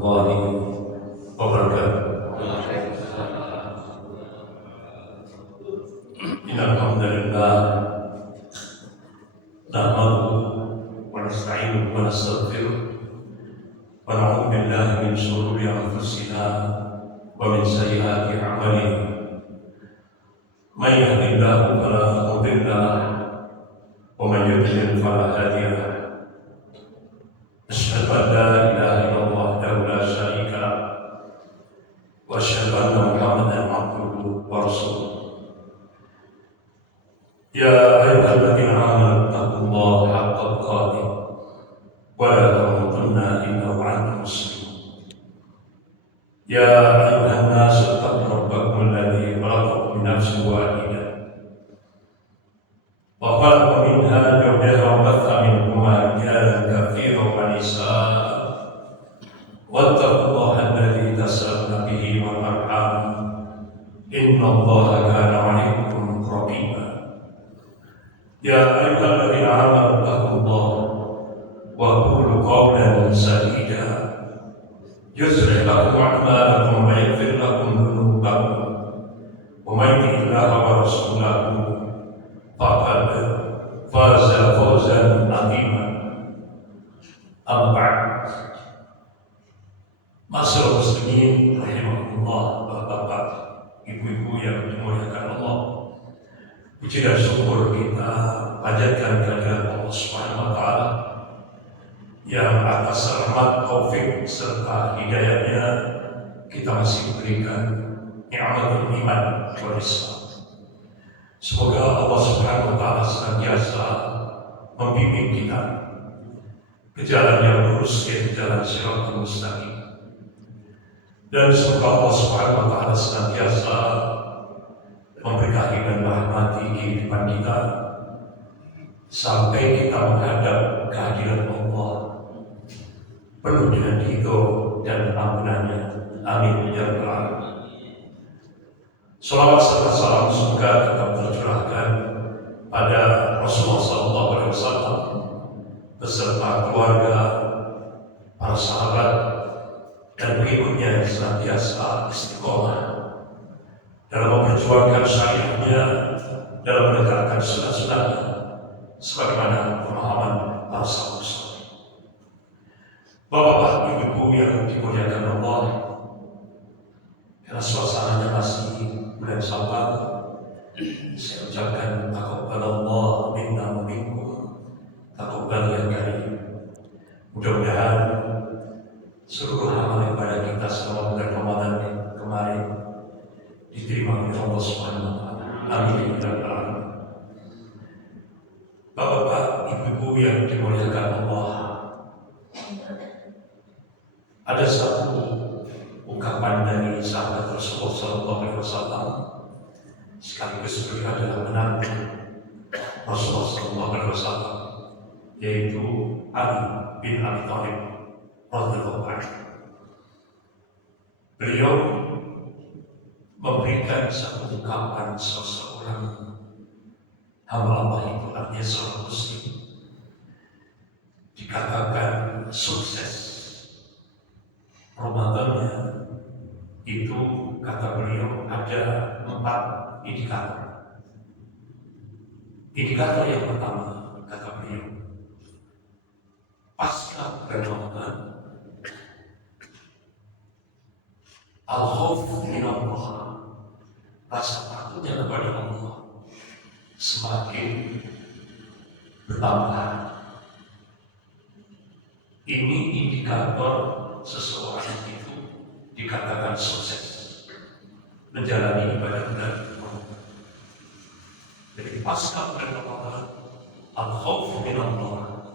warahmatullahi wabarakatuh. Innal hamdalillah nahmaduhu wa nasta'inuhu wa nastaghfiruh wa na'udzu billahi min shururi anfusina wa min sayyiati a'malina. Man yahdihillahu fala mudilla lahu wa man yudlil fala hadiya lahu. Asyhadu an la ilaha illallah wahdahu la syarika lahu wa asyhadu anna Muhammadan abduhu wa rasuluh. Ya ayyuhalladzina amanu taqullaha haqqa tuqatih wa la tamutunna illa wa antum muslimun. Ya ayyuhan nasu ittaqu rabbakum alladzi khalaqakum min nafsin wahidah wa khalaqa minha zawjaha wa batha minhuma rijalan katsiran wa nisaa. Wattaqullaha alladzi tasaaluna bihi wal arham innallaha kana 'alaykum raqiba. Ya ayyuhalladzina amanu taqullaha wa qulu qawlan sadida yuslih lakum a'malakum wa yaghfir lakum dhunubakum wa man yuti'illaha wa rasulahu faqad faza fawzan 'azima. Amma ba'd. Masyaallah muslimin rahimakumullah, bapak-bapak, ibu-ibu yang dimuliakan Allah. Puji dan syukur kita panjatkan kehadirat Allah Subhanahu wa taala yang atas rahmat, taufik serta hidayahnya kita masih diberikan nikmat iman wal Islam. Semoga Allah Subhanahu wa taala senantiasa membimbing kita ke jalan yang lurus, yaitu jalan Shiratal Mustaqim. Dan semoga Allah Subhanahu wa taala senantiasa memberkahi dan merahmati kehidupan kita sampai kita menghadap kehadiran Allah penuh dengan ridho dan ampunannya. Amin ya rabbal alamin. Salawat serta salam semoga tetap tercurahkan pada Rasulullah SAW beserta keluarga, para sahabat dan pengikutnya yang senantiasa istiqomah dalam memperjuangkan syariatnya, dalam menegakkan sunnah-sunnahnya sebagaimana pemahaman para sahabat. Bapak-bapak, ibu-ibu yang dimuliakan Allah, karena suasananya masih bulan Syawal, saya ucapkan taqabbalallahu minna wa minkum taqabbal ya karim. Mudah-mudahan seluruh amal ibadah kita selama bulan Ramadan kemarin diterima oleh Allah Subhanahu wa taala. Amin ya rabbal alamin. Bapak-bapak, ibu-ibu yang dimuliakan Allah, ada satu ungkapan dari sahabat Rasulullah SAW sekaligus beliau adalah menantu Rasulullah SAW, yaitu Ali bin Abi Thalib radhiyallahu anhu. Beliau memberikan satu ungkapan seseorang hamba Allah itu, artinya seorang muslim, dikatakan sukses Ramadannya itu, kata beliau, ada 4 indikator. Indikator yang pertama, kata beliau, pasca Ramadan, al-khawfu min Allah, rasa takutnya kepada Allah semakin bertambah. Ini indikator seseorang itu dikatakan sukses menjalani ibadah bulan Ramadan. Jadi pasca bulan Ramadan, al-khawfu min Allah,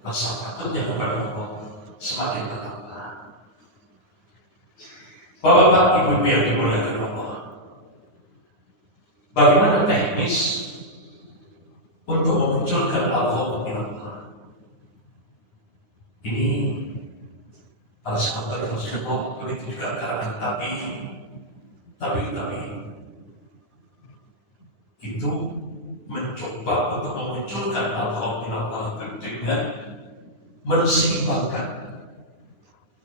rasa takutnya kepada Allah semakin bertambah. Bapak-bapak, ibu-ibu yang dimuliakan Allah, bagaimana teknis untuk memunculkan al-khawfu min Allah? Ini para sahabat Rasulullah, begitu juga kalangan tabi'in itu mencoba untuk memunculkan al-khawfu min Allah dengan menseimbangkan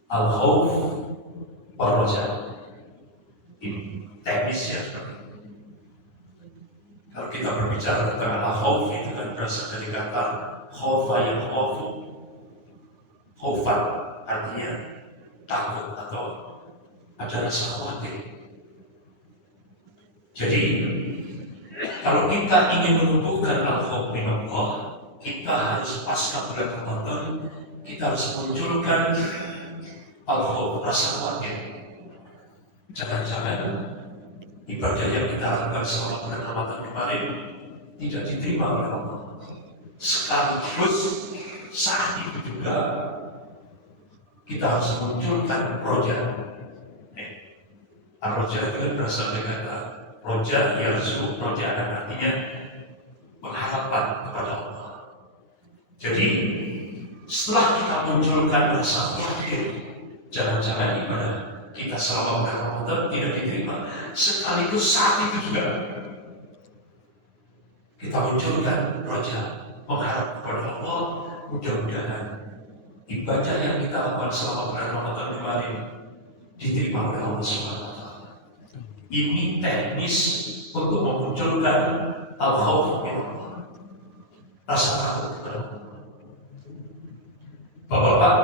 Al-khawf wal-raja. Ini teknis ya. Kalau kita berbicara tentang al-khawf itu kan berasal dari kata khawfa yang khawfu. Khawfan artinya takut atau ada rasa khawatir. Jadi kalau kita ingin menumbuhkan al-khawf min Allah, kita harus pasca bulan Ramadan, kita harus munculkan al-khawf, rasa khawatir. Jangan-jangan ibadah yang kita lakukan selama bulan Ramadan kemarin tidak diterima oleh Allah. Sekaligus saat itu juga kita harus munculkan roja. Roja itu kan berasal dari kata roja, yarzu, roja artinya pengharapan kepada Allah. Jadi setelah kita munculkan rasa khawatir, jangan-jangan ibadah kita selama bulan Ramadan tidak diterima, sekaligus saat itu juga kita munculkan roja, mengharap kepada Allah, mudah-mudahan ibadah yang kita lakukan selama bulan Ramadan kemarin diterima oleh Allah SWT. Ini teknis untuk memunculkan al-khawf min Allah, rasa takut kepada Allah. Bapak-bapak,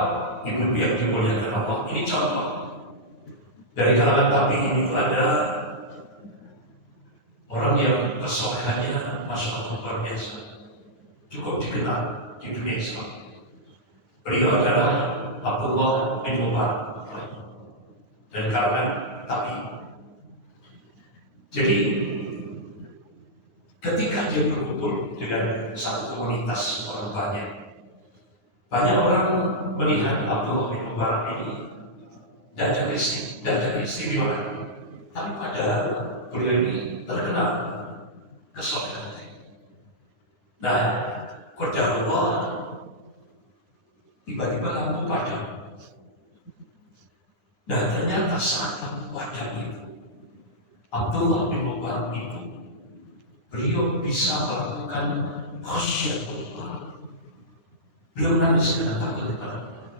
ibu-ibu yang dimuliakan Allah, ini contoh dari kalangan tabi'in. Itu ada orang yang kesolehannya masya Allah luar biasa, cukup dikenal di dunia Islam. Beliau adalah Abdullah bin Mubarak dari kalangan tabi'in. Jadi ketika dia berkumpul dengan satu komunitas orang banyak orang melihat Abdullah bin Mubarak ini tidak ada keistimewaan, tapi pada beliau ini terkenal kesolehan. Nah, qadar Allah, tiba-tiba lampu padam. Nah, ternyata saat lampu padam itu, Abdullah bin Mubarak itu, beliau bisa melakukan khasyatullah. Beliau menangis karena takut kepada Allah.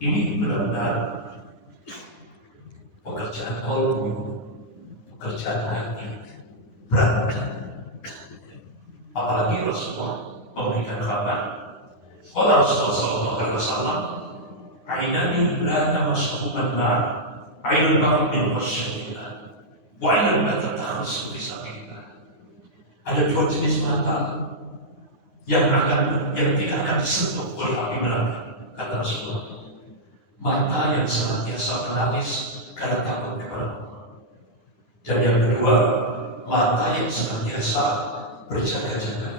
Ini benar-benar pekerjaan kolbu, pekerjaan hati, berat. Apalagi Rasulullah memberikan kabar. Qala Rasulullah sallallahu alaihi wasallam, "Ainani la tamassahu an-nar, ainul bahr min khasyatillah, wa ainul la tatakhasu fi sabilillah." Ada dua jenis mata yang tidak akan disentuh oleh api neraka, kata Rasulullah. Mata yang senantiasa menangis karena takut kepada Allah. Dan yang kedua, mata yang senantiasa berjaga-jaga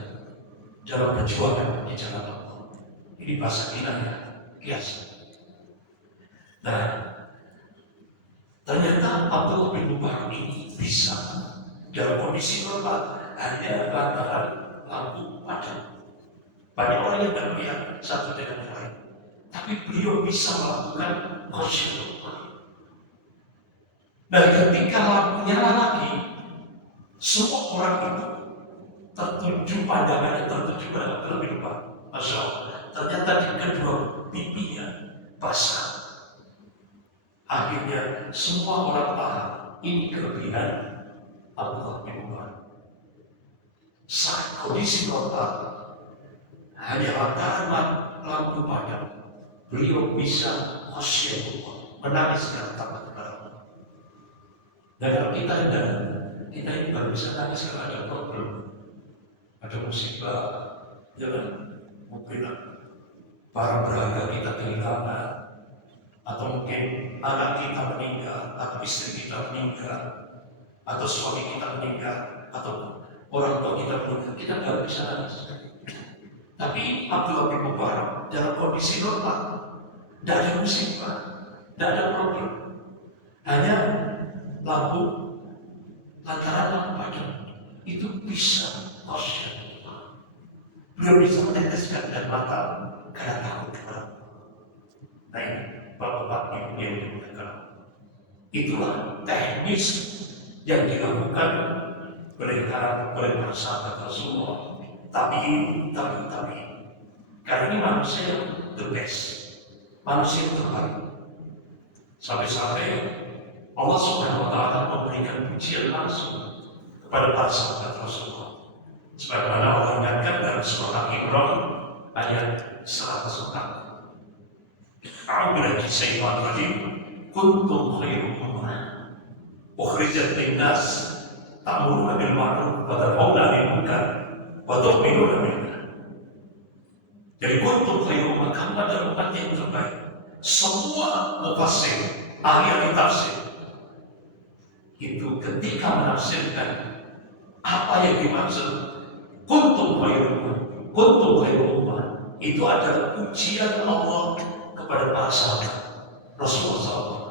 dalam perjuangan di jalan Allah. Ini bahasa kinayah, kias. Nah, ternyata Abdullah bin Mubarak ini bisa dalam kondisi normal hanya lantaran lampu padam. Banyak orang yang tidak melihat satu dengan yang lain, tapi beliau bisa melakukan khasyatullah. Dan ketika lampu nyala lagi, semua orang itu tertuju pandangannya tertuju pada Abdullah bin Mubarak. Masya Allah, ternyata di kedua pipinya basah. Akhirnya semua orang paham ini kelebihan Abdullah bin Mubarak. Saat kondisi normal, hanya lantaran lampu padam, beliau bisa khasyatullah, menangis karena takut kepada Allah. Dan kalau kita ini baru bisa nangis kalau ada problem, ada musibah, jangan mungkin barang berharga kita kehilangan, atau mungkin anak kita meninggal, atau istri kita meninggal, atau suami kita meninggal, atau orang tua kita meninggal, kita nggak bisa nangis. Tapi Abdullah bin Mubarak dalam kondisi normal, tidak ada musibah, tidak ada problem, hanya lampu, lantaran lampu padam itu bisa khasyatullah. Beliau bisa meneteskan dan mata karena takut kepada Allah. Nah ini bapak-bapak ibu yang dimuliakan, itulah teknis yang dilakukan oleh para sahabat Rasulullah. Tapi karena ini manusia the best, manusia terbaik. Sampai-sampai Allah Subhanahu wa Ta'ala memberikan pujian langsung kepada para sahabat Rasulullah. Sebagaimana Allah ingatkan dalam surah Al-Imran ayat 104. A'udzubillahi minasyaitonir rajim. Kuntum khairu ummah ukhrijat lin-nas ta'muruna bil ma'ruf wa tanhauna 'anil munkar wa tu'minuna billah. Jadi kuntum khairu ummah, kamu adalah umat yang terbaik. Semua mufassir, ahli tafsir itu ketika menafsirkan apa yang dimaksud kuntum khairu ummah, itu adalah ujian Allah kepada para sahabat Rasulullah SAW.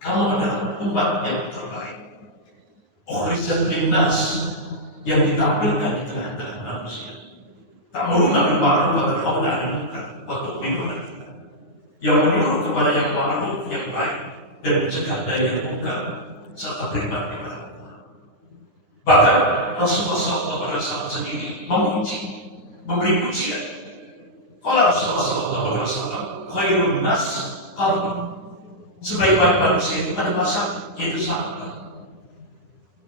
Kamu adalah umat yang terbaik. Ukhrijat linnas, yang ditampilkan di tengah-tengah manusia. Ta'muruna bil ma'ruf wa tanhauna 'anil munkar wa tu'minuna billah. Yang menyuruh kepada yang ma'ruf, yang baik, dan mencegah dari yang munkar, serta beriman kepada Allah. Bahkan Rasulullah SAW sendiri memuji, memberi pujian. Kalau Rasulullah SAW, khairun nas qarni, sebaik-baik manusia itu pada masa yaitu sahabat.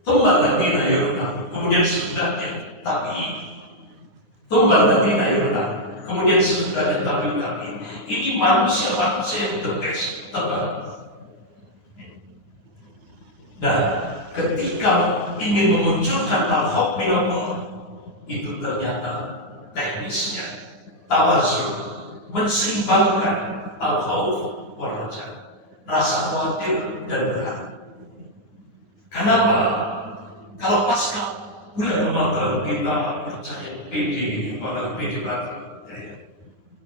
Tsumma alladziina yalunahum, kemudian sesudahnya tabi'in. Tsumma alladziina yalunahum, kemudian sesudahnya tabi'in. Ini manusia-manusia yang terbaik. Nah, ketika ingin memunculkan al-haq min Allah, itu ternyata teknisnya tawazun, menseimbangkan al-khauf wal raja, rasa khawatir dan berharap. Kenapa? Kalau pasca bulan Ramadan kita percaya pede, apalagi pede banget,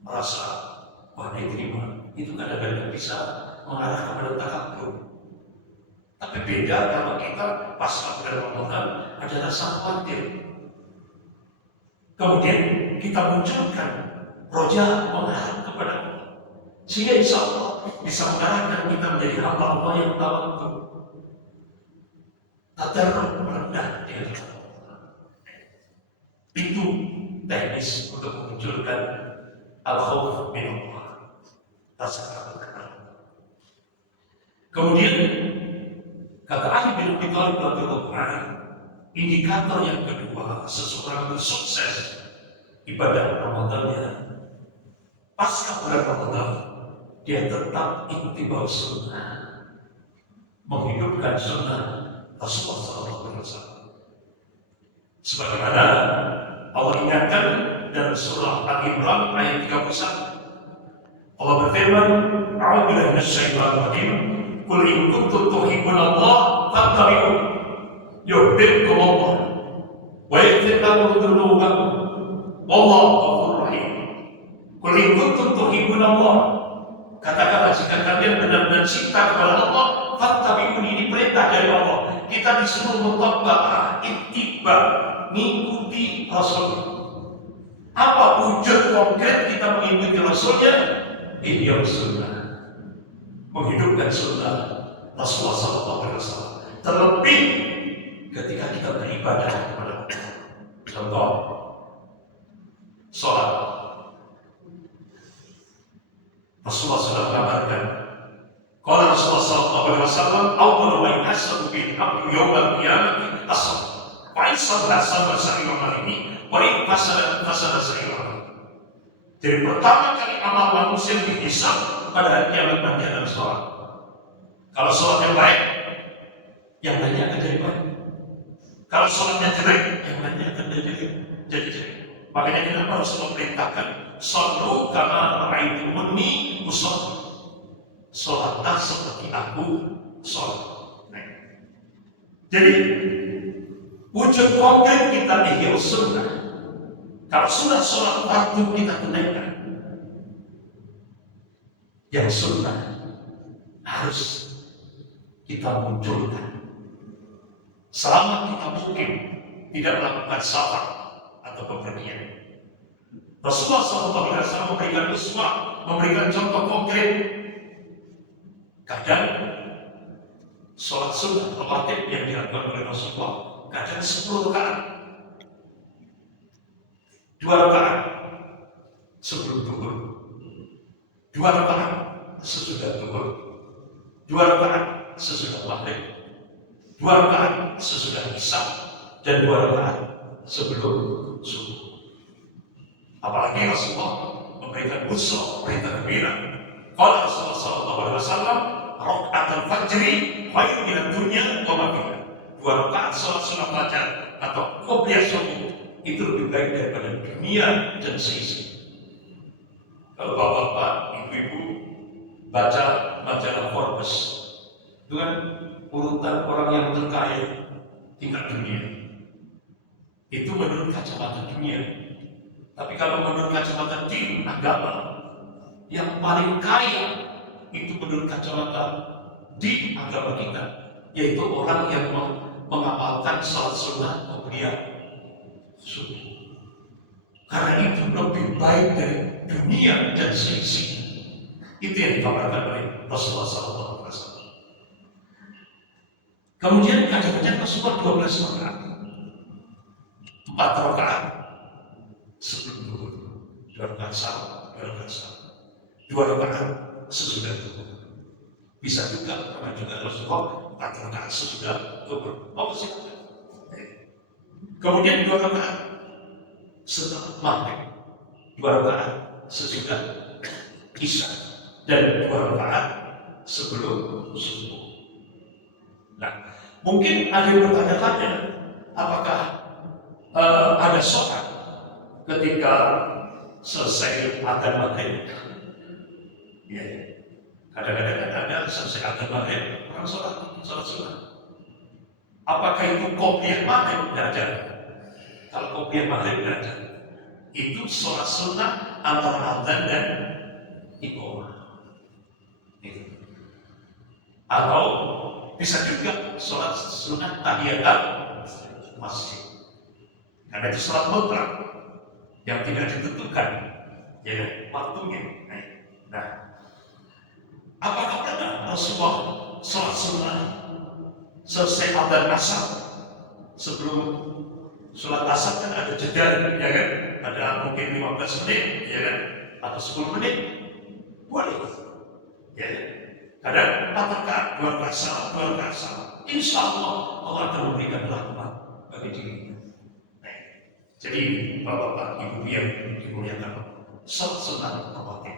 merasa wah diterima, itu kadang-kadang bisa mengarah kepada takabur. Tapi beda kalau kita pasca bulan Ramadan ada rasa khawatir. Kemudian kita munculkan roja, mengharap kepada Allah, sehingga insya Allah bisa mengarahkan kita menjadi hamba Allah yang tawadhu, tadarruf, merendah di hadapan Allah. Itu teknis untuk memunculkan al-khauf min Allah, rasa takut kepada Allah. Kemudian kata Ali bin Abi Thalib radhiyallahu anhu, indikator yang kedua seseorang itu sukses ibadah Ramadannya pasca bulan Ramadan, dia tetap ittiba sunnah, menghidupkan sunnah Rasulullah SAW. Sebagaimana Allah ingatkan dalam surah Al-Imran ayat 31, Allah berfirman, A'udzubillahi minasyaitonir rajim, qul in kuntum tuhibbunallaha fattabi'un yuhibbukum Allah wa yaghfir lakum dzunubakum wallahu ghafurur rahim. Qul in kuntum tuhibbunallaha, katakanlah jika kalian benar-benar cinta kepada Allah, fattabi'un, ini perintah dari Allah. Kita disuruh mutaba'ah, ittiba, mengikuti Rasul. Apa wujud konkret kita mengikuti Rasulnya? Ihya sunnah, menghidupkan sunnah Rasulullah SAW. Terlebih ketika kita beribadah kepada Allah. Contoh, sholat. Rasulullah sudah mengabarkan, kalau Rasulullah SAW, awwalu ma yuhasabu bihi al-'abdu yawmal qiyamati as-shalah. Wa in shalla sa'ira malini, wa in fasada sa'ira. Jadi pertama kali amal manusia dihisab pada hari kiamat nanti adalah sholat. Kalau sholatnya baik, yang lainnya akan jadi baik. Kalau sholatnya jelek, yang lainnya akan jadi jelek. Makanya kenapa Rasulullah perintahkan shollu kama ra'aitumuni usolli, sholatlah seperti aku sholat. Jadi wujud konkret kita ihya sunnah. Kalau sunnah sholat fardu kita tunaikan, yang sunnah harus kita munculkan. Selama kita mungkin tidak melakukan safar atau bepergian, Rasulullah SAW memberikan uswah, memberikan contoh konkret. Kadang sholat sunnah rawatib yang dilakukan oleh Rasulullah, kadang 10 rakaat, 2 rakaat sebelum zuhur, 2 rakaat sesudah zuhur, 2 rakaat sesudah maghrib, 2 rakaat sesudah isya, dan 2 rakaat sebelum subuh. Apalagi Rasulullah memberikan busra, perintah gembira. Qala Rasulullah sallallahu alaihi wasallam, "Raka'atul fajri khairun minad dunya wa ma fiha." 2 rakaat salat sunat fajar atau qobliyah subuh itu lebih baik daripada dunia dan seisi. Kalau bapak-bapak, ibu-ibu baca majalah Forbes, itu kan urutan orang yang terkaya tingkat dunia. Itu menurut kacamata dunia. Tapi kalau menurut kacamata din agama, yang paling kaya itu menurut kacamata din agama kita, yaitu orang yang menghafalkan salat sunat qobliyah subuh. Karena itu lebih baik dari dunia dan seisi. Itu yang dikabarkan oleh Rasulullah SAW. Kemudian kadang-kadang Rasulullah 12 rakaat, 4 rakaat sebelum zuhur, 2 rakaat salat, 2 rakaat salat, 2 rakaat sesudah zuhur. Bisa juga karena juga Rasulullah 4 rakaat sesudah zuhur. Kemudian 2 rakaat setelah maghrib, 2 rakaat sesudah isya, dan 2 rakaat sebelum subuh. Nah, mungkin ada yang bertanya-tanya, apakah ada sholat ketika selesai adzan maghrib? Ya, kadang-kadang ada selesai adzan maghrib orang sholat sunat. Apakah itu qobliyah maghrib? Tidak ada. Kalau qobliyah maghrib tidak ada. Itu sholat sunat antara adzan dan iqamah. Atau bisa juga sholat sunat tahiyatul masjid. Karena itu sholat mutlak yang tidak ditentukan, ya waktunya. Nah, apakah pernah Rasulullah sholat sunat selesai adzan asar sebelum sholat asar kan ada jeda, ya kan? Ada mungkin 15 menit, ya kan? Atau 10 menit, boleh. Ya, kadang 4 rakaat, 2 rakaat salat, 2 rakaat salat. Insya Allah Allah akan memberikan rahmat bagi dirinya. Jadi bapak-bapak, ibu yang dimuliakan, sholat sunat rawatib.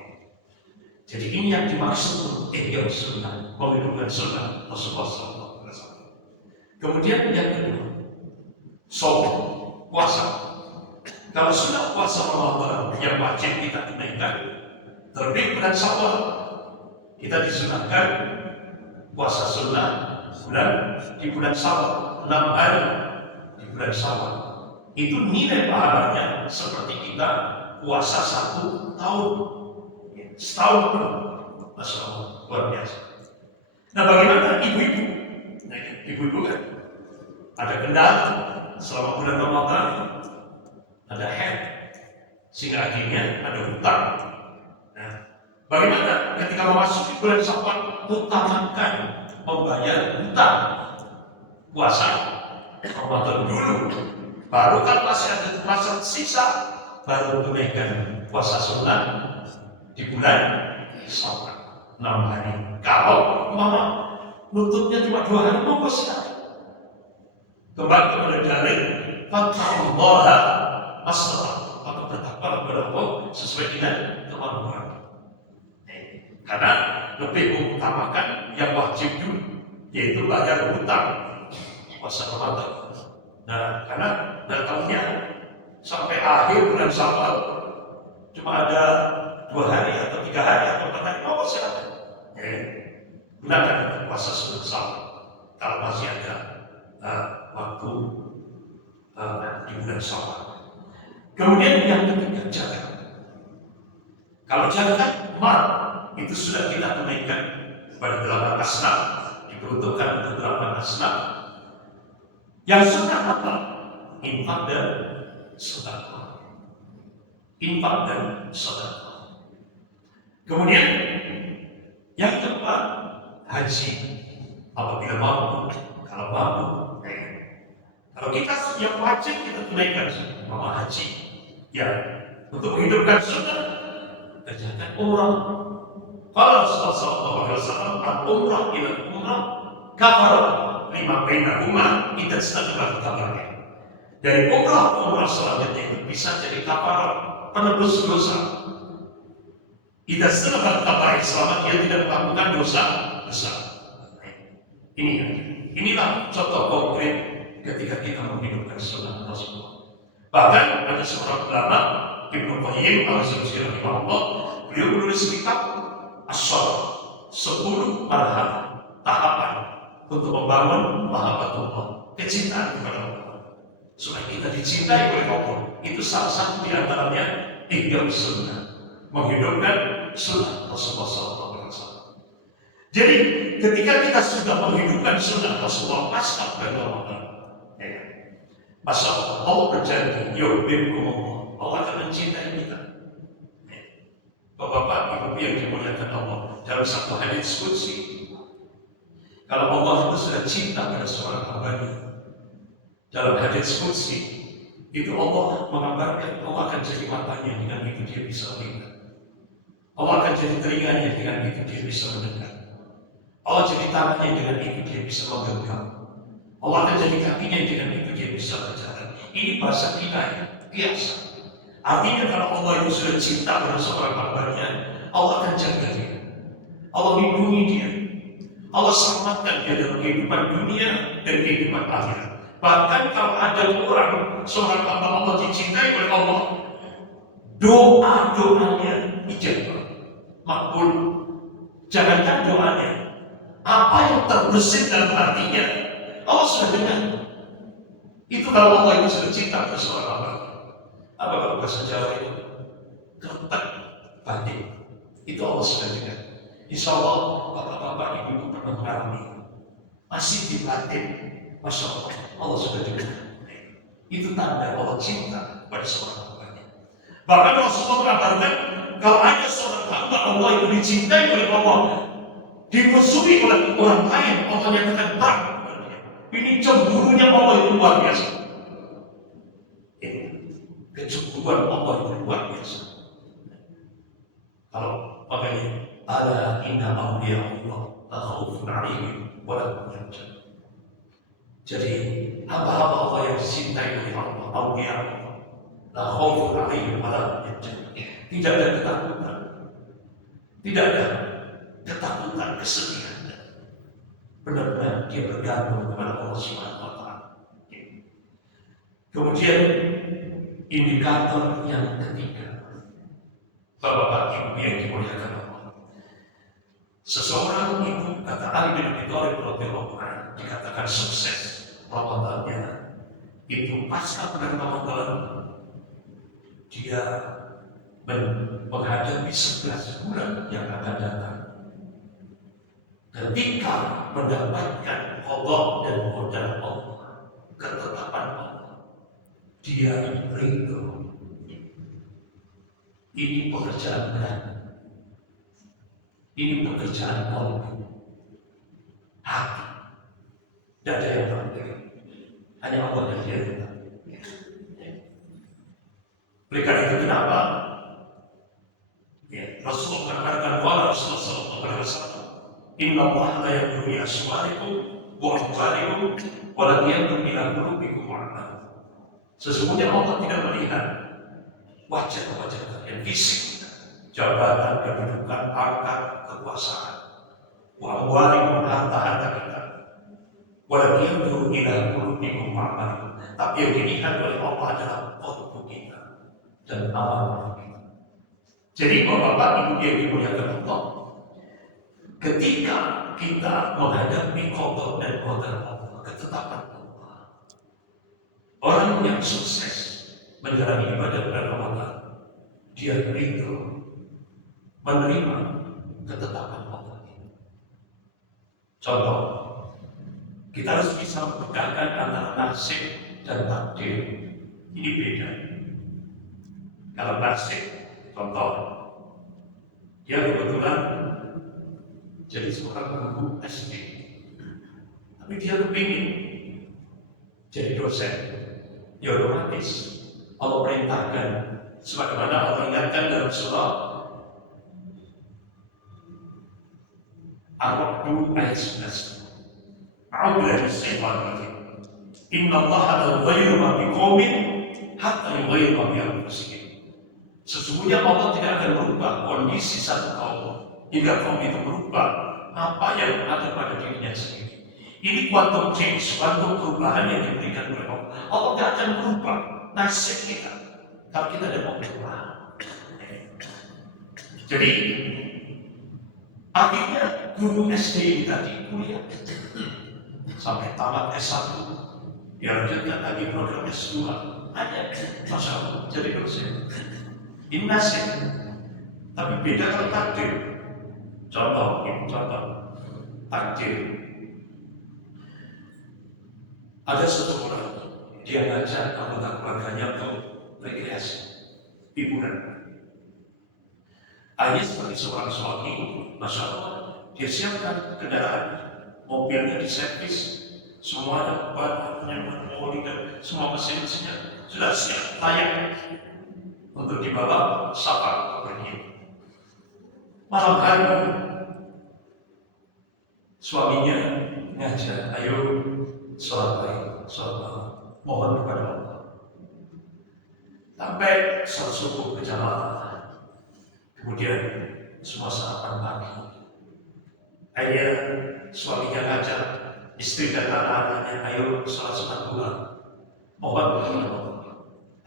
Jadi ini yang dimaksud ihya sunnah, menghidupkan sunnah Rasulullah SAW. Kemudian yang kedua, shaum, puasa. Kalau sudah puasa Ramadan yang wajib kita tunaikan, terlebih bulan Syawal, kita disunahkan puasa sunnah di bulan Syawal, 6 hari di bulan Syawal. Itu nilai pahalanya seperti kita puasa 1 tahun, setahun penuh. Masya Allah, luar biasa. Nah, bagaimana ibu-ibu? Nah, ibu-ibu kan ada kendala selama bulan Ramadan, ada haid, sehingga akhirnya ada hutang. Nah, bagaimana ketika memasuki bulan Syawal, utamakan membayar hutang puasa Ramadan dulu. Baru kan masih ada masa sisa, baru tunaikan puasa sunnah di bulan Syawal 6 hari. Kalau mama nutupnya cuma 2 hari, mau silakan. Kembali kepada dalil, fattaqullaha mastata'tum, maka bertakwalah kepada Allah sesuai dengan kemampuan. Karena lebih mengutamakan yang wajib dulu, yaitu bayar hutang puasa Ramadan. Nah, karena datangnya sampai akhir bulan Syawal cuma ada 2 hari atau 3 hari atau 4 hari, mau silakan. Gunakan puasa sunnah Syawal kalau masih ada waktu di bulan Syawal. Kemudian yang ketiga, zakat. Kalau zakat mal itu sudah kita tunaikan pada 8 asnaf, diperuntukkan untuk 8 asnaf. Yang sunnah apa? Infak dan sedekah. Infak dan sedekah. Kemudian yang keempat, haji. Apabila mampu, kalau mampu. Kalau kita yang wajib kita tunaikan sama haji. Ya, untuk menghidupkan sunnah, kerjakan umrah. al-umrah ila umrah kafarat lima bainahuma idza istaqbal kafarnya. Dari umrah ke umrah selanjutnya itu bisa jadi kafarat, penebus dosa. Idza istaqbal kafarnya selama dia tidak melakukan dosa besar. Inilah contoh konkret ketika kita menghidupkan sunnah Rasulullah. Bahkan ada seorang ulama Ibnu Qayyim al-Jauziyah rahimahullah, beliau menulis kitab As-Salat, 10 tahapan untuk membangun mahabbatullah, kecintaan kepada Allah. Supaya kita dicintai oleh Allah, itu salah satu di antaranya ihya sunnah, menghidupkan sunnah Rasulullah SAW. Jadi ketika kita sudah menghidupkan sunnah Rasulullah pasca bulan Ramadan, Masya Allah berjanji, yuhibbukumullah, Allah akan mencintai kita. Bapak-bapak, ibu yang dimuliakan Allah, dalam satu hadits qudsi, kalau Allah itu sudah cinta pada seorang hamba-Nya, dalam hadits qudsi itu Allah mengabarkan Allah akan jadi matanya, dengan itu dia bisa melihat. Allah akan jadi telinganya, dengan itu dia bisa mendengar. Allah jadi tangannya, dengan itu dia bisa menggenggam. Allah akan jadi kakinya, dengan itu dia bisa berjalan. Ini bahasa kinayah, biasa. Artinya kalau Allah itu sudah cinta pada seorang hamba-Nya, Allah akan jaga dia, Allah lindungi dia, Allah selamatkan dia dalam kehidupan dunia dan kehidupan akhirat. Bahkan kalau ada orang, seorang hamba Allah dicintai oleh Allah, doa-doanya ijabah, makbul. Jangankan doanya, apa yang terbesit dalam hatinya, Allah sudah dengar. Itu kalau Allah itu sudah cinta pada seorang hamba. Apa kalau bahasa Jawa itu? Ketak batin. Itu Allah sudah dengar. Insya Allah bapak-bapak ibu-ibu pernah mengalami, masih di batin, Masya Allah, Allah sudah dengar. Itu tanda Allah cinta pada seorang hamba-Nya. Bahkan Rasulullah mengabarkan, kalau ada seorang hamba Allah itu dicintai oleh Allah, dimusuhi oleh orang lain, Allah nyatakan tak. Ini cemburunya Allah itu luar biasa. Ini kecemburuan Allah itu luar biasa. Kalau makanya ala inna awliya Allah la khaufun 'alaihim wa la hum yahzanun. Jadi hamba-hamba Allah yang dicintai oleh Allah, awliya Allah, la khaufun 'alaihim wa la hum yahzanun. Tidak ada ketakutan, tidak ada ketakutan, kesedihan. Benar-benar dia bergantung kepada Allah Subhanahu wa Ta'ala. Kemudian indikator yang ketiga, bapak-bapak ibu yang dimuliakan Allah, seseorang itu, kata Ali bin Abi Thalib radhiyallahu anhu, dikatakan sukses Ramadannya itu pasca bulan Ramadan dia menghadapi 11 bulan yang akan datang. Ketika mendapatkan qada dan qadar Allah, ketetapan Allah, dia ridho. Ini pekerjaan berat. Ini pekerjaan kolbu, hati. Tidak ada yang tahu. Hanya Allah dan Dia yang tahu. Oleh karena itu kenapa? Rasulullah mengatakan, qala Rasulullah sallallahu alaihi wasallam, inna Allah la yanzuru ila suwarikum wa amwalikum walakin yanzuru ila qulubikum wa a'malikum. Sesungguhnya Allah tidak melihat wajah-wajah kalian, fisik, jabatan, kedudukan, pangkat, kekuasaan, wa amwalikum, harta-harta kita, walakin yanzuru ila qulubikum wa a'malikum. Tapi yang dilihat oleh Allah adalah qalbu kita dan amal kita. Jadi bapak-bapak ibu yang dimuliakan Allah, ketika kita menghadapi qada dan qadar Allah, ketetapan Allah, orang yang sukses menjalani ibadah bulan Ramadan, dia ridho menerima ketetapan Allah. Contoh, kita harus bisa membedakan antara nasib dan takdir. Ini beda. Kalau nasib, contoh, dia kebetulan jadi seorang guru SD, tapi dia kepingin jadi dosen. Ya otomatis Allah perintahkan, sebagaimana Allah ingatkan dalam surah Ar-Ra'd ayat 11. A'udzubillahi minasyaitonir rajim. Innallaha la yughayyiru ma biqaumin hatta yughayyiru ma bi anfusihim. Sesungguhnya Allah tidak akan merubah kondisi satu kaum hingga kaum itu merubah apa yang ada pada dirinya sendiri. Ini quantum change, quantum perubahan yang diberikan oleh Allah. Allah tidak akan merubah nasib kita kalau kita tidak mau berubah. Jadi akhirnya guru SD tadi kuliah sampai tamat S1, dilanjutkan lagi program S2, ada Masya Allah jadi dosen. Ini nasib, tapi beda kalau takdir. Contoh takdir. Ada satu orang, dia ngajak anggota keluarganya untuk rekreasi, hiburan. Ayah sebagai seorang suami, Masya Allah, dia siapkan kendaraan, mobilnya diservis, semuanya bahannya, oli dan semua mesin-mesinnya sudah siap, layak untuk dibawa safar pergi. Malam hari suaminya ngajak, ayo sholat baik, sholat malam, mohon kepada Allah. Sampai sholat subuh berjamaah, kemudian semua sarapan pagi. Ayah suaminya ngajak istri dan anak-anaknya, ayo sholat sunat duha, mohon kepada Allah.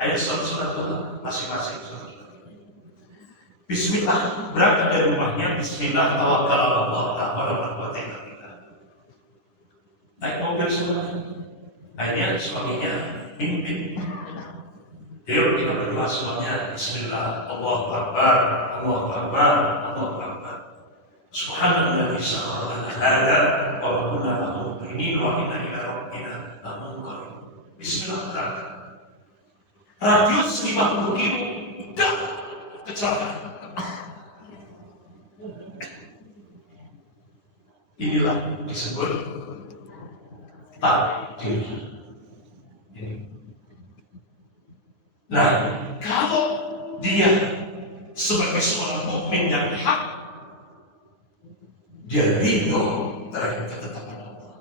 Ayat surat masing-masing surat. Bismillah, berangkat dari rumahnya, Bismillah, tawakal Allah, la hawla wala quwwata illa billah. Naik mobil semua. Akhirnya suaminya pimpin. Dia kita berdua semuanya, Bismillah, Allahu Akbar, Allahu Akbar, Allahu Akbar. Subhanallah sakhkhara lana hadza wa ma kunna lahu muqrinin wa inna ila rabbina lamunqalibun. Bismillah, berangkat. Radius 50 kilo, udah kecelakaan. Inilah disebut takdir. Ini. Nah, kalau dia sebagai seorang mukmin yang hak, dia ridho terhadap ketetapan Allah.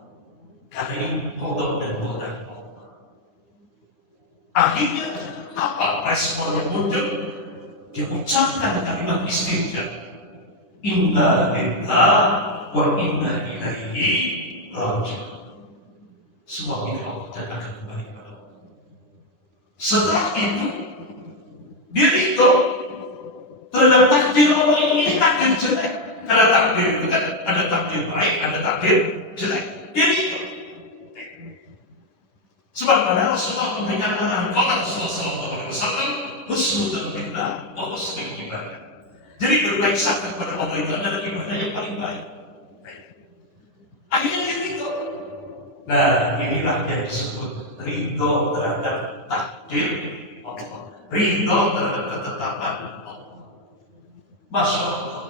Karena ini qada dan qadar Allah. Akhirnya apa respon yang muncul? Dia ucapkan kalimat istighfar. Inna lillahi wa inna ilaihi raji'un. Semua milik Allah dan akan kembali kepada Allah. Setelah itu, dia ridho terhadap takdir Allah ini, takdir jelek. Karena takdir itu kan ada takdir baik, ada takdir jelek. Dia ridho. Sebab pada Rasulullah memberikan arahan kepada Rasulullah SAW, husnul billah wa husnul ibadah. Jadi berbaik sangka kepada Allah itu adalah ibadah yang paling baik. Akhirnya dia ridho. Nah, inilah yang disebut ridho terhadap takdir Allah, ridho terhadap ketetapan Allah. Masya Allah.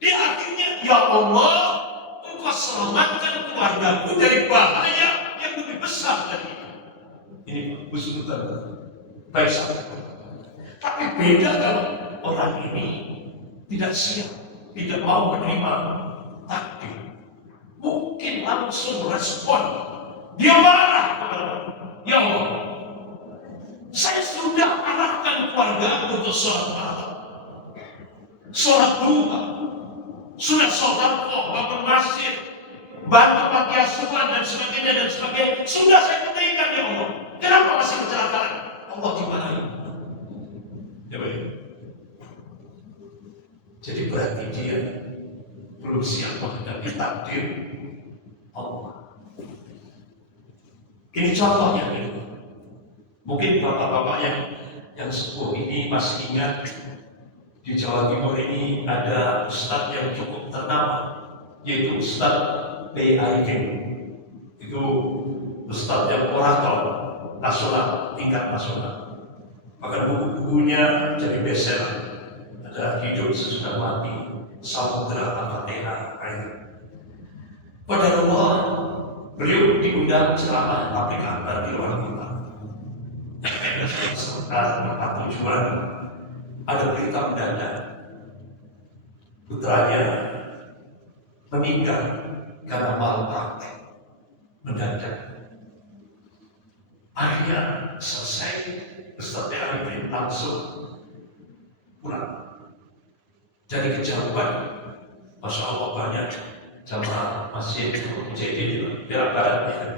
Di akhirnya, ya Allah, Engkau selamatkan keluargaku dari bahaya yang lebih besar dari itu. Ini husnul baik sangka. Tapi beda kalau orang ini tidak siap, tidak mau menerima takdir. Mungkin langsung respon. Dia marah kepada Allah. Ya Allah, saya sudah arahkan keluarga untuk sholat malam, sholat duha, sudah sedekah, bangun masjid, bantu panti asuhan dan sebagainya. Sudah saya tunaikan ya Allah. Kenapa masih kecelakaan? Allah dimarahi. Ya baik. Jadi berarti dia belum siap menghadapi takdir Allah. Ini contohnya dulu. Mungkin bapak-bapak yang sepuh ini masih ingat di Jawa Timur ini ada ustadz yang cukup ternama, yaitu Ustadz PIK. Itu ustadz yang orator nasional, tingkat nasional. Bahkan buku-bukunya jadi bestseller. Ada Hidup Sesudah Mati, Samudra Al-Fatihah. Pada Allah, beliau diundang ceramah pabrik kabar di luar kota. Setelah tempat tujuan, ada berita mendadak. Putranya meninggal karena malpraktek mendadak. Akhirnya selesai, Ustaz Arifin langsung pulang. Jadi kejauhan, Masya Allah banyak jamaah masjid jadi Perak Barat ya.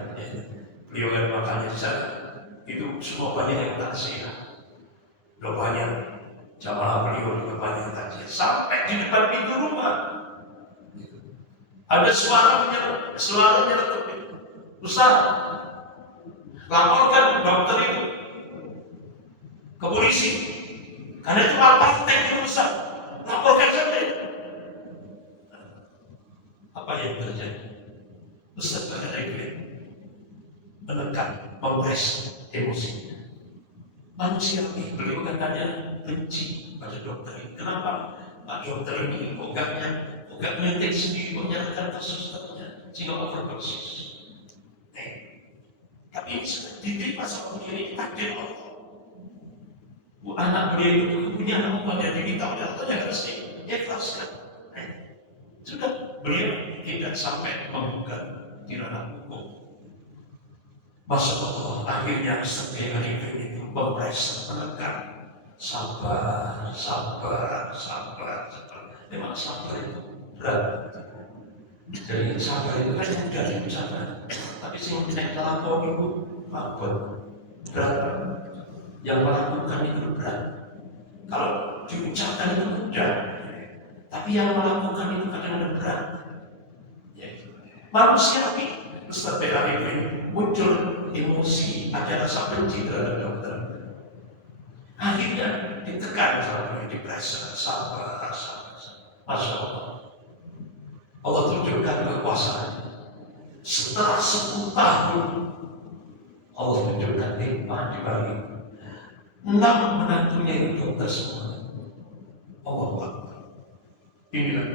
Beliau yang makannya di sana itu semua banyak yang taksiah. Udah banyak jamaah beliau juga banyak yang taksiah. Sampai di depan pintu rumah ada suara menyerang, Ustaz, laporkan dokter itu ke polisi karena itu malpraktek itu, Ustaz. Laporkan saja. Apa yang terjadi? Ustaz Arifin menekan, membres emosi manusia ini. Beliau katanya benci pada dokter ini. Kenapa? Pak dokter ini kok gak nyentik sendiri, kok nyatakan kasus-kasusnya sehingga overdosis. Tapi ini sudah diterima sama beliau, ini takdir Allah. Bu anak beliau itu punya anak yang diminta oleh Allah, yang harus diikhlaskan. Sudah beliau tidak sampai menggugat di ranah hukum. Masya Allah, akhirnya Ustaz Arifin itu memberi menekan, sabar. Memang sabar itu berat. Jadi sabar itu kan mudah diucapkan, tapi sih tidak terlampau itu apa? Berat. Yang melakukan itu berat. Kalau diucapkan itu mudah, tapi yang melakukan itu kadang-kadang berat. Manusia tapi Ustaz Arifin muncul emosi, ada rasa benci terhadap dokter. Akhirnya ditekan sama dipresen, sabar. Masya Allah. Allah tunjukkan kekuasaan. Setelah 10 tahun Allah tunjukkan nikmat di balik 6 menantunya itu dokter semua. Allah Akbar. Inilah.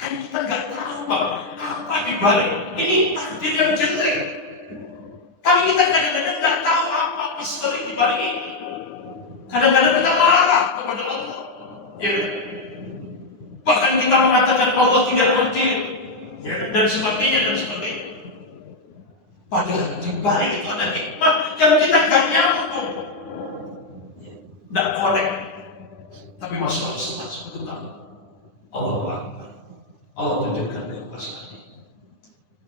Kan kita nggak tahu apa di balik ini takdir yang jelek. Tapi kita kadang-kadang nggak tahu apa misteri di balik ini. Kadang-kadang kita marah kepada Allah. Ya. Bahkan kita mengatakan Allah tidak adil. Ya, dan sebagainya. Padahal di balik itu ada hikmah yang kita nggak nyambung. Nggak korek. Tapi masalah seperti itu Allah Akbar. Allah tunjukkan kekuasaannya.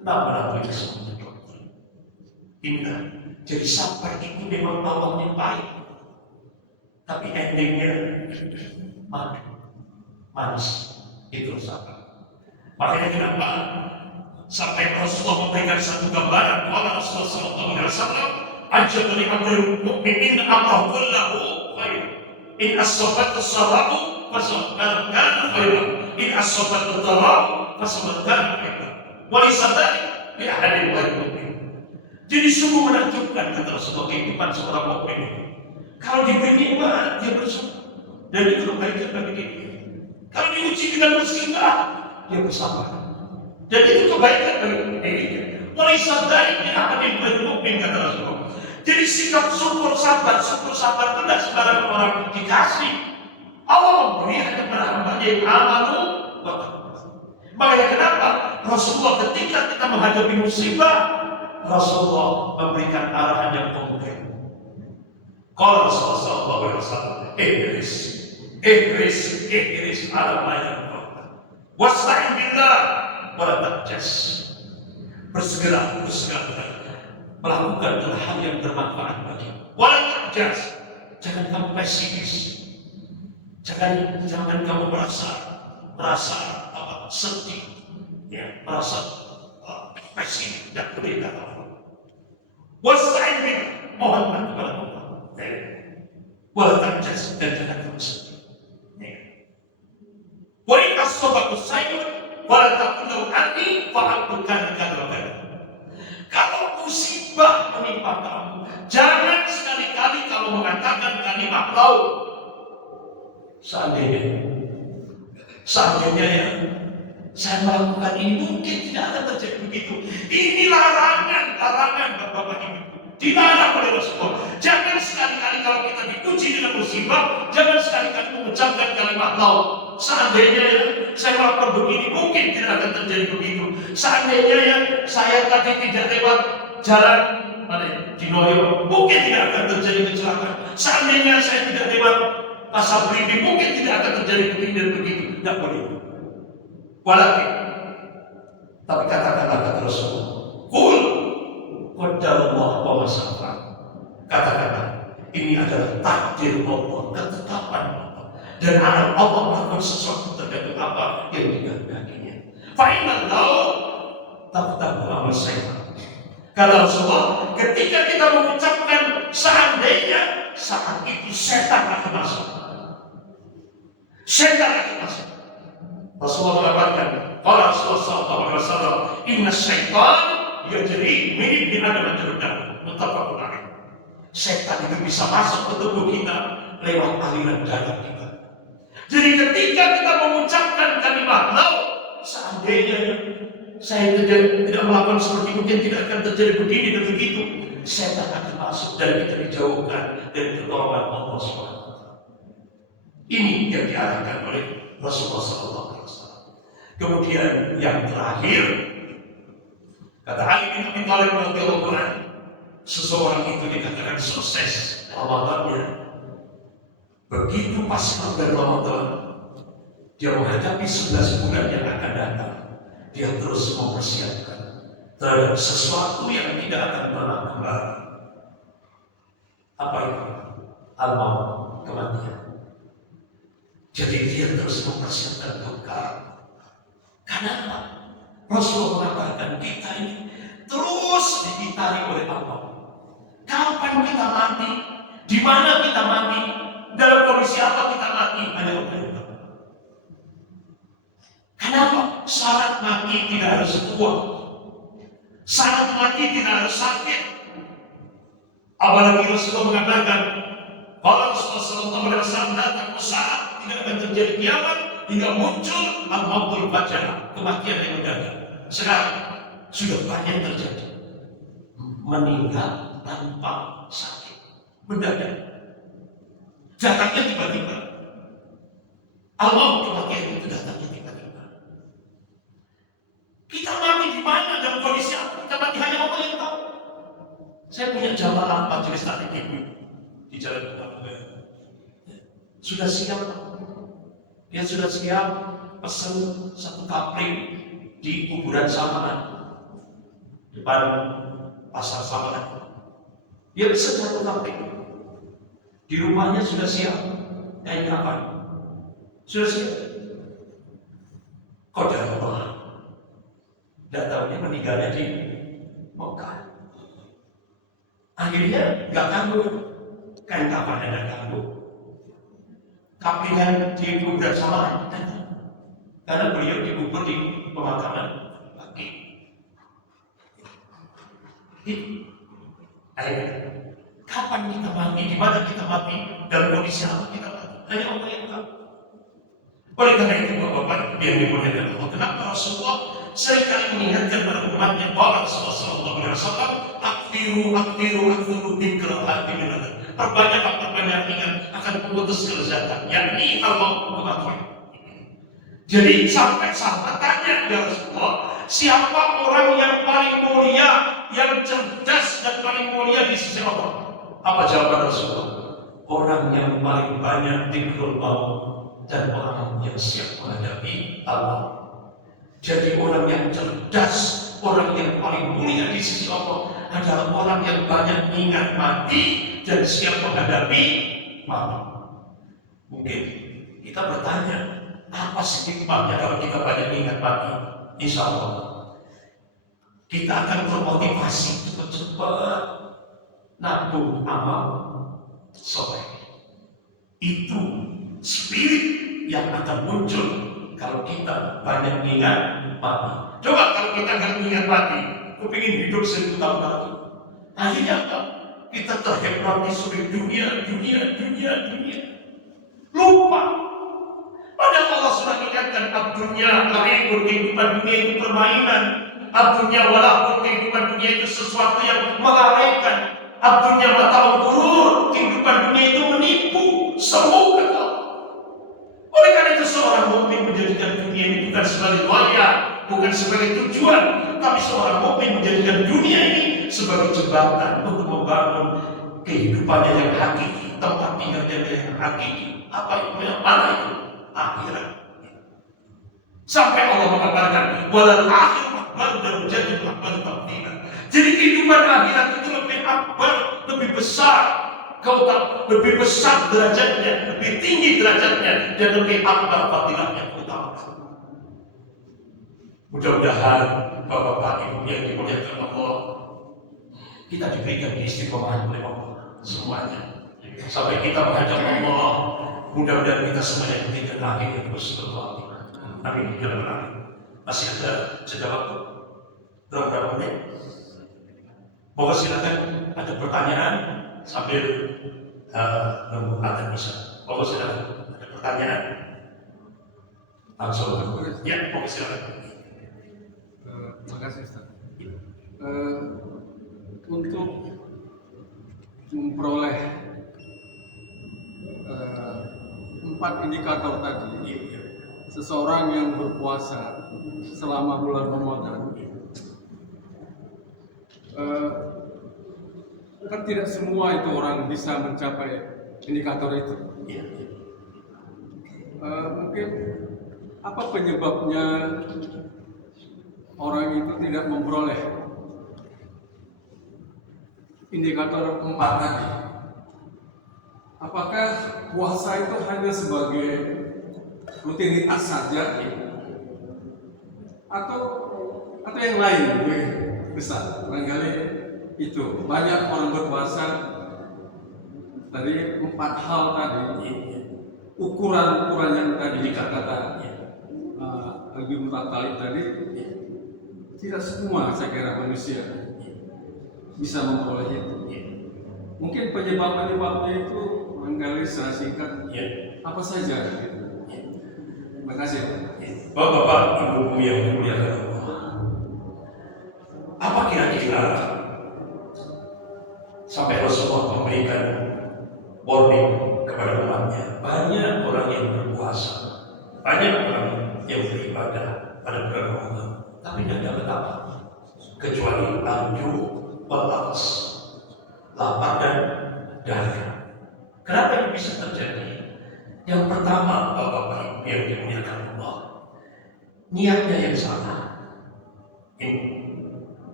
Nama itu semuanya dokter. Indah. Jadi sabar itu memang awalnya baik, tapi endingnya manis. Itu sabar. Makanya kenapa sampai Rasulullah memberikan satu gambaran. Kalau Rasulullah SAW ajabani amrul mu'minin amrahu kullahu khair. In as-sabatu as-sababu fasabatan khairan. In as-sabatu ad-dharau fasabatan khairan. Wa lisadari bi ahadin wa mu'min. Jadi sungguh menakjubkan kata Rasulullah kehidupan seorang mukmin. Kalau diberi nikmat dia bersyukur dan itu kebaikan bagi diri. Kalau diuji dengan musibah dia bersabar dan itu kebaikan bagi dirinya. Wa lisadari bi ahadin wa mu'min kata Rasulullah. Jadi sikap syukur sabar itu tidak sembarang orang dikasih. Allah memberi hanya kepada hamba yang amanu wa taqwa. Makanya kenapa Rasulullah ketika kita menghadapi musibah, Rasulullah memberikan arahan yang konkret. Kalau Rasulullah SAW, ihris ala ma yanfa'uka. Wasta'in billah wa la ta'jas. Bersegera melakukan hal yang bermanfaat bagi. Wa la ta'jas. Jangan kamu pesimis. Jangan kamu merasa sedih, ya, merasa pesimis dan berikan Allah. Wasta'in billah, mohon bantu kepada Allah. Wa la ta'jas, dan jangan kamu sedih. Wa in asabaka sayyun wa la taqul anni fa'altu kana. Kalau musibah menimpa kamu, jangan sekali-kali kamu mengatakan kalimat laut. Seandainya ya, saya melakukan ini mungkin tidak akan terjadi begitu. Ini larangan Bapak Ibu. Dilarang oleh Rasulullah. Jangan sekali-kali kalau kita diuji dengan musibah, jangan sekali-kali mengucapkan kalimat laut. Seandainya ya, saya melakukan begini mungkin tidak tidak akan terjadi begitu. Seandainya ya saya tadi tidak lewat jalan di Noyo, mungkin tidak akan terjadi kecelakaan. Seandainya saya tidak lewat pasar Belimbing, mungkin tidak akan terjadi begini dan begitu. Tidak boleh. Walaupun, tapi katakanlah kata Rasulullah, Qul qadarullah wa ma syaa. Katakanlah, ini adalah takdir Allah, ketetapan Allah, dan Allah melakukan sesuatu tergantung apa yang dikehendakinya. Fa inna lahu taftahu amal syaitan. Kata Rasulullah, ketika kita mengucapkan seandainya, saat itu setan akan masuk. Setan akan masuk. Rasulullah mengatakan, qala Rasulullah sallallahu alaihi wasallam, inna syaitan yajri min ibni Adam majrah. Muttafaqun alaih. Setan itu bisa masuk ke tubuh kita lewat aliran darah kita. Jadi ketika kita mengucapkan kalimat lau, seandainya saya tidak melakukan seperti mungkin tidak akan terjadi begini dan begitu, setan akan masuk dan kita dijauhkan dari pertolongan Allah SWT. Ini yang diarahkan oleh Rasulullah SAW. Kemudian yang terakhir, kata Ali bin Abi Thalib radhiyallahu anhu, seseorang itu dikatakan sukses Ramadannya. Begitu pas bulan Ramadan, dia menghadapi 11 bulan yang akan datang. Dia terus mempersiapkan terhadap sesuatu yang tidak akan pernah kembali. Apa itu? Al-maut, kematian. Jadi dia terus mempersiapkan bekal. Kenapa? Rasulullah mengatakan kita ini terus diitari oleh Allah. Kapan kita mati? Di mana kita mati? Dalam kondisi apa kita mati? Hanya Allah yang tahu. Kenapa? Syarat mati tidak harus tua. Syarat mati tidak harus sakit. Apalagi Rasulullah mengatakan, kalau Rasulullah SAW datang ke saat tidak akan terjadi kiamat hingga muncul al-mautul fajr, kematian yang mendadak. Sekarang sudah banyak terjadi. Meninggal tanpa sakit, mendadak. Datangnya tiba-tiba. Al-maut, kematian itu datangnya tiba-tiba. Kita mati di mana dalam kondisi apa? Kita mati hanya Allah yang tahu. Saya punya jamaah majelis taklim ibu di Jalan Bukit. Sudah siap, dia sudah siap pesan satu kapling di kuburan Samaran depan pasar Samaran. Dia pesan satu kapling. Di rumahnya sudah siap kain kafan. Sudah siap. Qadar Allah. Datangnya meninggalnya di Mekah. Akhirnya nggak ganggu, kain kafan ada ganggu. Kaplingan di kuburan Samaran datang, karena beliau dikubur di pemakaman Baqi. Akhirnya, kapan kita mati, di mana kita mati, dalam kondisi apa kita mati, hanya Allah yang tahu. Oleh karena itu, Bapak-Bapak yang dimuliakan Allah, kenapa Rasulullah seringkali mengingatkan pada umatnya bahwa Rasulullah SAW aktiru dikra hati minat. Perbanyak ingat akan pemutus kelezatan, yakni al-maut, kematian. Jadi sampai sahabat tanya, ya Rasulullah, siapa orang yang paling mulia, yang cerdas dan paling mulia di sisi Allah? Apa jawaban Rasulullah? Orang yang paling banyak dikrul maut dan orang yang siap menghadapi Allah. Jadi orang yang cerdas, orang yang paling mulia di sisi Allah adalah orang yang banyak ingat mati dan siap menghadapi mati. Mungkin kita bertanya, apa sih hikmahnya kalau kita banyak ingat mati? Insya Allah kita akan termotivasi cepat-cepat nabung amal soleh. Itu spirit yang akan muncul kalau kita banyak ingat mati. Coba kalau kita nggak ingat mati, kepingin hidup 1000 tahun lagi, akhirnya apa? Kita terhipnotis oleh dunia. Lupa. Padahal Allah sudah ingatkan, ad-dunya lahirun, kehidupan dunia itu permainan. Ad-dunya walahun, kehidupan dunia itu sesuatu yang melalaikan. Ad-dunya mata'ul ghurur, kehidupan dunia itu menipu. Semua kata Allah. Oleh karena itu seorang mukmin menjadikan dunia ini bukan sebagai wayang, bukan sebagai tujuan, tapi seorang mukmin menjadikan dunia ini sebagai jembatan untuk membangun kehidupannya yang hakiki, tempat tinggalnya yang hakiki. Apa itu? Yang mana itu? Akhirat. Sampai Allah mengatakan, walal akhir akbar dan menjadi akbar tafdilan. Jadi kehidupan akhirat itu lebih akbar, lebih besar. Kau tak lebih besar derajatnya, lebih tinggi derajatnya, dan lebih akbar fadilahnya utama. Mudah-mudahan Bapak-bapak Ibu yang dimuliakan Allah, kita diberikan istiqomah oleh Allah semuanya. Sampai kita menghadap Allah, mudah-mudahan kita semuanya diberikan akhir yang bersyukur. Amin. Ya Rabbal Alamin. Masih ada jeda waktu? Berapa menit? Mohon silakan ada pertanyaan sambil nunggu adzan Isya. Mohon silakan ada pertanyaan. Langsung. Ya, mohon silakan. Terima kasih Ustaz. Untuk memperoleh 4 indikator tadi, seseorang yang berpuasa selama bulan Ramadan, kan tidak semua itu orang bisa mencapai indikator itu. Mungkin apa penyebabnya orang itu tidak memperoleh indikator 4 tadi? Apakah puasa itu hanya sebagai rutinitas saja, atau yang lain lebih besar? Barangkali itu banyak orang berpuasa dari 4 hal tadi, ukuran yang tadi dikatakan Al-Bim Talib tadi, tidak semua saya kira manusia bisa memperoleh itu. Mungkin penyebab-penyebabnya itu barangkali saya singkat, apa saja gitu. Terima kasih. Bapak-bapak, ibu-ibu yang dimuliakan Allah, apa kira-kira sampai Rasulullah memberikan warning kepada umatnya? Banyak orang yang berpuasa, banyak orang yang beribadah pada bulan Ramadan, tapi tidak dapat apa kecuali al-ju' wal-'atash, lapar dan dahaga. Kenapa ini bisa terjadi? Yang pertama, Bapak-bapak Ibu yang dimuliakan Allah, niatnya yang salah.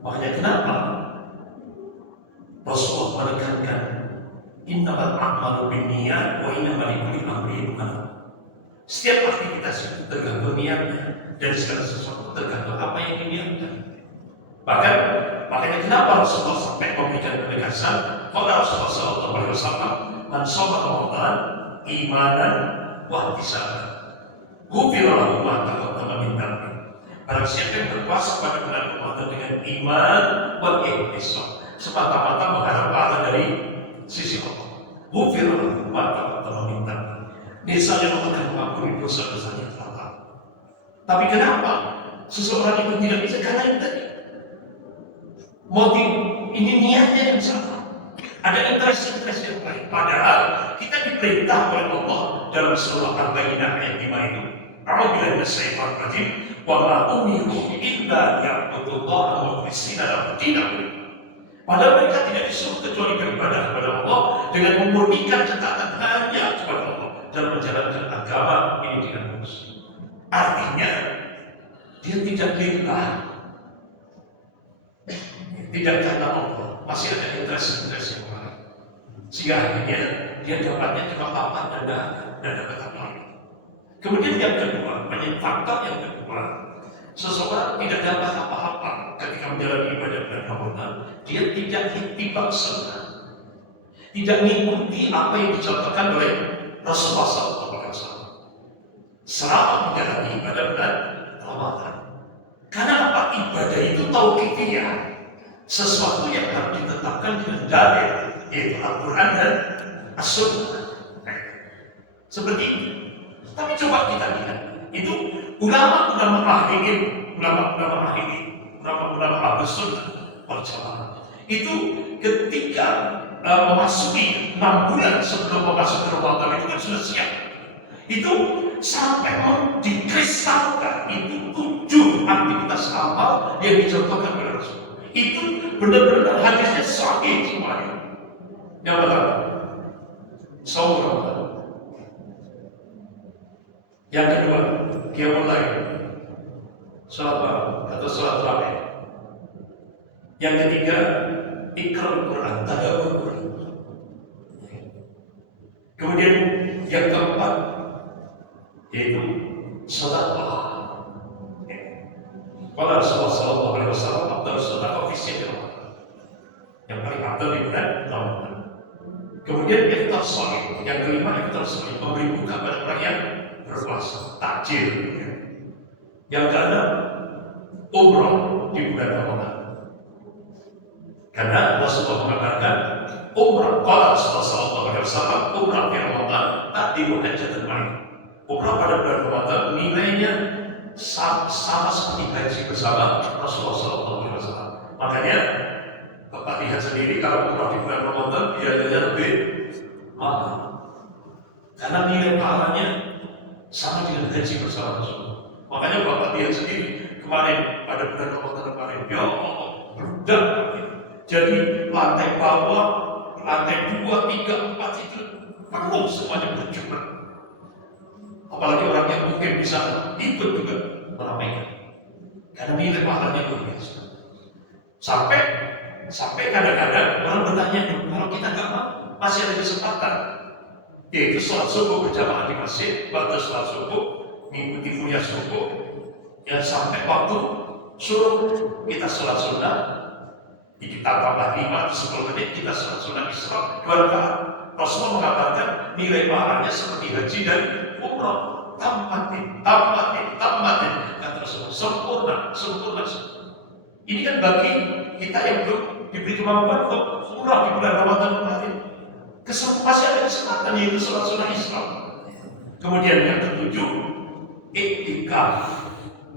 Makanya kenapa Rasulullah menekankan innamal a'malu binniyat wa innamal likulli imrin ma nawa. Setiap aktivitas itu tergantung niatnya, dan segala sesuatu tergantung apa yang diniatkan. Bahkan makanya kenapa Rasulullah sampai memberikan penegasan, qala Rasulullah sallallahu alaihi wasallam, man shoma Ramadan imanan wa ihtisaban ghufira lahu ma taqaddama min dhanbi. Barang siapa yang berpuasa pada bulan Ramadan dengan iman wa ihtisab, semata-mata mengharap pahala dari sisi Allah, ghufira lahu ma taqaddama min dhanbi, niscaya Allah akan mengampuni dosa-dosanya telah lalu. Tapi kenapa seseorang itu tidak bisa? Karena itu tadi, motif ini niatnya yang salah. Ada interest yang lain. Padahal kita diperintah oleh Allah dalam surah Al-Baqarah ayat 5 itu, a'udzubillahi minasyaitonir rajim, wa ma umiru illa liya'budullaha mukhlishina lahu-d-din. Padahal mereka tidak disuruh kecuali beribadah kepada Allah dengan memurnikan ketaatan hanya kepada Allah dalam menjalankan agama ini dengan mulus. Artinya dia tidak lillah, tidak karena Allah, masih ada interest yang lain, sehingga akhirnya dia dapatnya cuma papan dan dapat apa. Kemudian yang kedua, faktor yang kedua, seseorang tidak dapat apa-apa ketika menjalani ibadah bulan Ramadan. Dia tidak ittiba sunnah, tidak mengikuti apa yang dicontohkan oleh Rasulullah SAW selama menjalani ibadah bulan Ramadan. Karena apa? Ibadah itu tauqifiyah, sesuatu yang harus ditetapkan dengan dalil, yaitu Al-Quran dan As-Sunnah. Seperti itu. Tapi coba kita lihat, itu ulama-ulama ahli ilmu, ulama-ulama Ahlus Sunnah wal Jamaah, itu ketika memasuki 6 bulan sebelum memasuki Ramadan itu kan sudah siap. Itu sampai dikristalkan itu 7 aktivitas sama yang dicontohkan oleh Rasul. Itu benar-benar hadisnya sahih semuanya. Yang pertama, saum Ramadan. Yang kedua, qiyamul lail, salat malam atau salat tarawih. Yang ketiga, iqra'ul Quran, tadabbur Quran. Kemudian yang keempat yaitu sedekah. Qala Rasulullah sallallahu alaihi wasallam, afdhalus sedekah fi syahr Ramadan. Yang paling afdal di bulan Ramadan. Kemudian iftar shaim, yang kelima iftar shaim, memberi buka pada orang yang berpuasa, takjil. Yang keenam, umrah di bulan Ramadan. Karena Rasulullah mengatakan umrah, qala Rasulullah sallallahu alaihi wasallam, umrah di Ramadan ta'dilu hajjatan ma'i. Umrah pada bulan Ramadan nilainya sama seperti haji bersama Rasulullah sallallahu alaihi wasallam. Makanya Bapak lihat sendiri kalau umrah di bulan Ramadan biayanya lebih mahal. Karena nilai pahalanya sama dengan haji bersama Rasulullah. Makanya Bapak lihat sendiri kemarin pada bulan Ramadan kemarin, ya Allah, berudak. Jadi lantai bawah, lantai 2, 3, 4 itu penuh semuanya berjumlah. Apalagi orang yang mungkin bisa ikut juga meramaikan. Karena nilai pahalanya luar biasa. Sampai kadang-kadang orang bertanya, kalau kita nggak masih ada kesempatan, yaitu sholat subuh berjamaah di masjid, pada sholat subuh, mengikuti kuliah subuh, ya sampai waktu suruh kita sholat sunnah, kita tambah 5 atau 10 menit, kita sholat sunnah Isra 2 rakaat. Rasulullah mengatakan nilai pahalanya seperti haji dan umrah, tamatin. Kata Rasulullah, sempurna. Ini kan bagi kita yang belum diberi kemampuan untuk umrah di bulan Ramadan kemarin. Masih ada kesempatan, yaitu sholat sunnah Isra. Kemudian yang ketujuh, iktikaf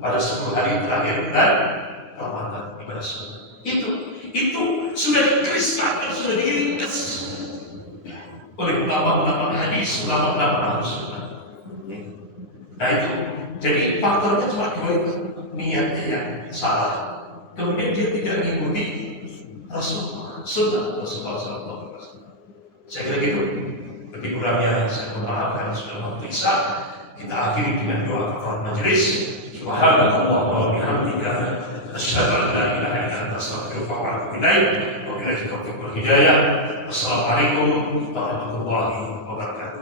pada 10 hari terakhir bulan Ramadan, ibadah sunnah. Itu sudah dikristalkan, sudah diringkas oleh ulama-ulama hadis, ulama-ulama sunnah. Nah itu, jadi faktornya cuma 2 itu, niatnya yang salah. Kemudian dia tidak mengikuti Rasulullah, sunnah Rasulullah SAW. Saya kira gitu. Lebih kurangnya yang saya mohon maaf karena sudah waktu isya. Kita akhiri dengan doa kafaratul majelis. Subhanallah wa bihamdika, asyhadu an la ilaha illa anta, astaghfiruka wa atubu ilaik. Wa billahi taufiq wal hidayah. Assalamualaikum warahmatullahi wabarakatuh.